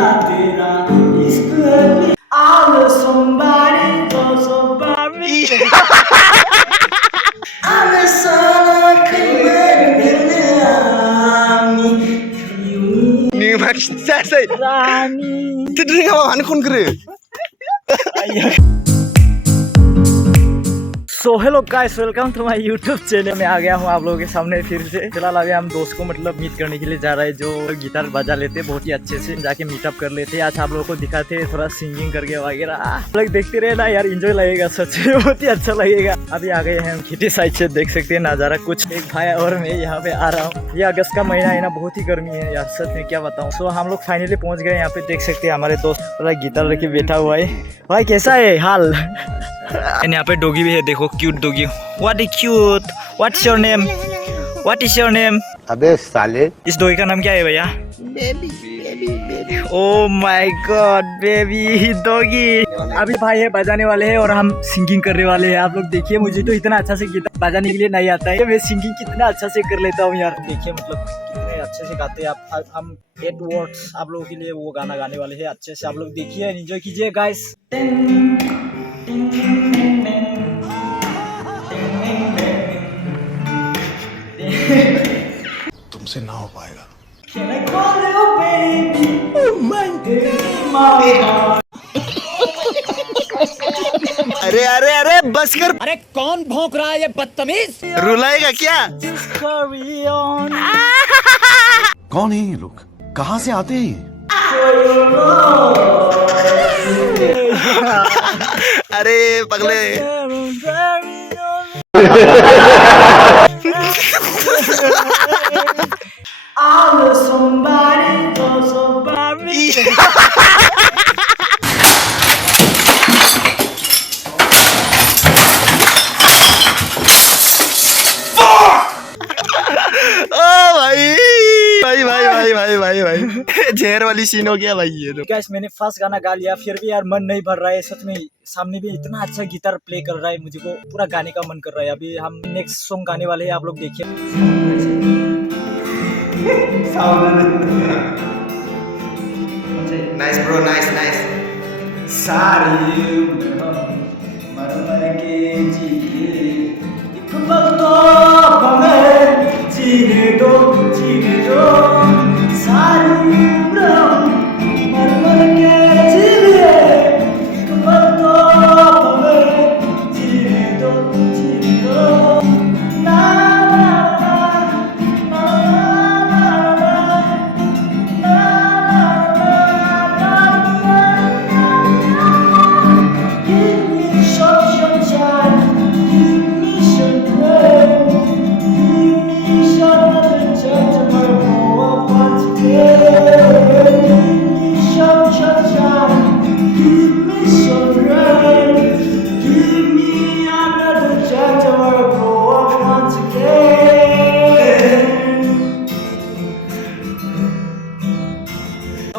Ni maksud saya. Rani. Tidak apa kon करे. So hello guys, welcome to my YouTube channel में आ गया हूँ आप लोगों के सामने फिर से। फिलहाल अभी हम दोस्त को मतलब मीट करने के लिए जा रहे हैं जो गिटार बजा लेते बहुत ही अच्छे से, जाके मीटअप कर लेते। आज आप लोगों को दिखाते थोड़ा सिंगिंग करके वगैरह। लोग देखते रहे ना यार, एंजॉय लगेगा, सच में बहुत ही अच्छा लगेगा। अभी आ गए हैं हम खिटी साइड से, देख सकते हैं नज़ारा कुछ। एक भाई और मैं यहाँ पे आ रहा हूँ। ये अगस्त का महीना है ना, बहुत ही गर्मी है यार, सच में क्या बताऊँ। सो हम लोग फाइनली पहुँच गए यहाँ पे, देख सकते हैं हमारे दोस्त थोड़ा गिटार रखे बैठा हुआ है। भाई कैसा है हाल? यहाँ पे डॉगी भी है, देखो cute doggy. What is cute, what's your name, what is your name? अबे साले, इस डॉगी का नाम क्या है भैया? Baby baby baby. Oh my God, baby doggy. अभी भाई है बजाने वाले हैं और हम सिंगिंग करने वाले हैं। आप लोग देखिए, मुझे तो इतना अच्छा से गिटार बजाने के लिए नहीं आता है, मैं सिंगिंग कितना अच्छा से कर लेता हूँ यार। देखिए मतलब कितने अच्छे से गाते हैं आप। हम 8 वर्ड्स आप लोगों के लिए वो गाना गाने वाले हैं अच्छे से। आप लोग देखिए, एंजॉय कीजिए गाइस। तुमसे ना हो पाएगा। अरे अरे अरे बस कर। अरे कौन भौंक रहा है ये बदतमीज? रुलाएगा क्या? कौन है ये लोग, कहाँ से आते हैं? अरे पगले। भाई जहर वाली सीन हो गया भाई ये तो। गाइस मैंने फर्स्ट गाना गा लिया, फिर भी यार मन नहीं भर रहा है सच में। सामने भी इतना अच्छा गिटार प्ले कर रहा है, मुझे को पूरा गाने का मन कर रहा है। अभी हम नेक्स्ट सॉन्ग गाने वाले हैं, आप लोग देखिए। Nice bro, nice nice. सारी मर मर के जिए एक पल तो हमें जीने दो, जीने दो। सारी उम्र मर मर के जिए एक पल तो हमें जीने दो, जीने दो। ना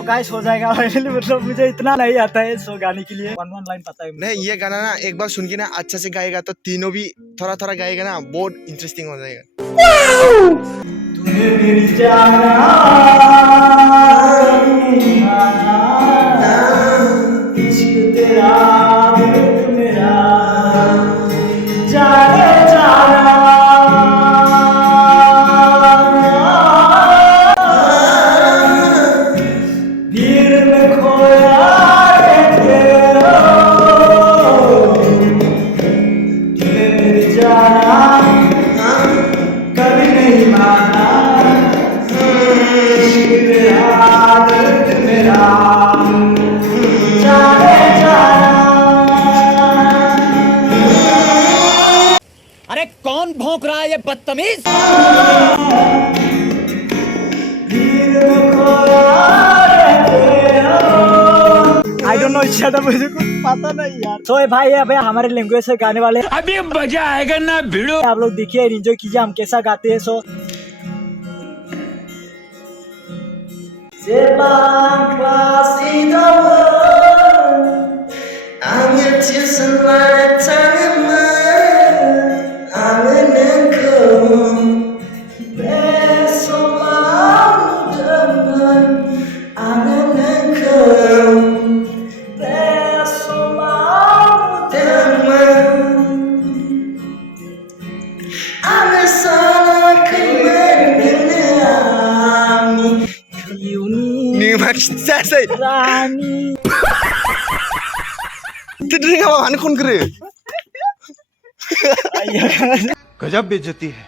गाइस हो जाएगा फाइनली। मतलब मुझे इतना नहीं आता है सो गाने के लिए, वन लाइन पता है नहीं। ये गाना ना एक बार सुन के ना अच्छा से गाएगा तो तीनों भी थोड़ा थोड़ा गाएगा ना, बहुत इंटरेस्टिंग हो जाएगा। तूने मेरी जाना इश्क तेरा दर्द मेरा जाने जाना। अरे कौन भौंक रहा है ये बदतमीज? आई डोंट नो, ज्यादा मुझे कुछ पता नहीं यार। सो भाई अबे हमारे लैंग्वेज से गाने वाले, अभी मजा आएगा ना वीडियो। आप लोग देखिए, एंजॉय कीजिए हम कैसा गाते हैं। सो Ni maksud saya. रानी Tidak apa mana kon kere. गजब बेइज्जती है।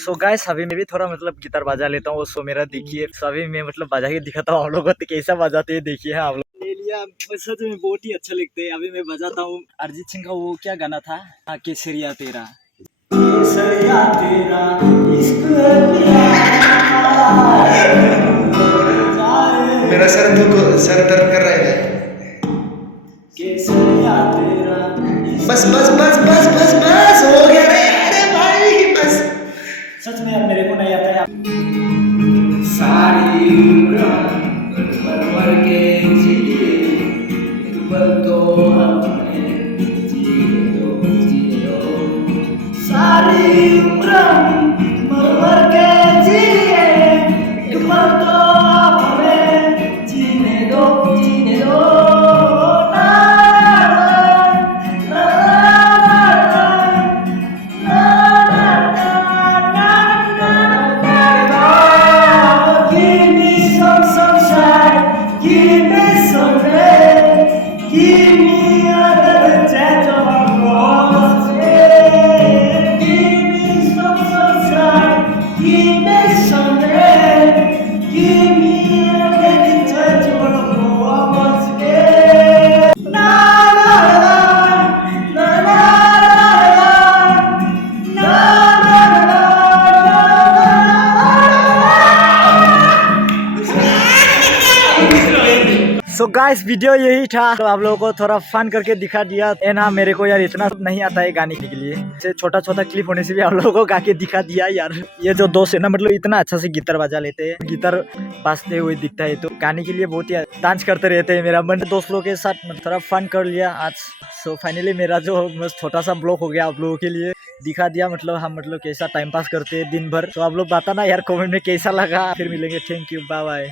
सो गाइस अभी मैं भी थोड़ा मतलब गिटार बजा लेता हूँ, वो सो मेरा देखिए। सो अभी मैं मतलब बजा के दिखाता हूँ आप लोगों को कैसा बजाते हैं, देखिए आप लोग। ले लिया, सच में बहुत ही अच्छा लगता है। अभी मैं बजाता हूँ अरिजीत सिंह का वो क्या गाना था, हाँ, केसरिया तेरा, केसरिया तेरा इश्क Mera sir dard कर रहा है. केसरिया तेरा बस हो गया रे. अरे भाई बस. सच में यार मेरे को नहीं आता है। सारी उम्र भर के जिए, एक पल तो अपने जियो, सारी उम्र भर के जिए, एक पल तो अपने जीने दो सो गाइस वीडियो यही था, तो आप लोगों को थोड़ा फन करके दिखा दिया है ना। मेरे को यार इतना नहीं आता है गाने के लिए, छोटा छोटा क्लिप होने से भी आप लोगों को गा के दिखा दिया यार। ये जो दोस्त है ना, मतलब इतना अच्छा से गिटार बजा लेते हैं, गिटार बजते हुए दिखता है, तो गाने के लिए बहुत ही डांस करते रहते हैं। मेरा मन दोस्त लोगों के साथ थोड़ा फन कर लिया आज। सो फाइनली मेरा जो छोटा सा ब्लॉग हो गया आप लोगों के लिए दिखा दिया, मतलब हम मतलब कैसा टाइम पास करते हैं दिन भर। तो आप लोग बताना यार कमेंट में कैसा लगा। फिर मिलेंगे, थैंक यू, बाय बाय।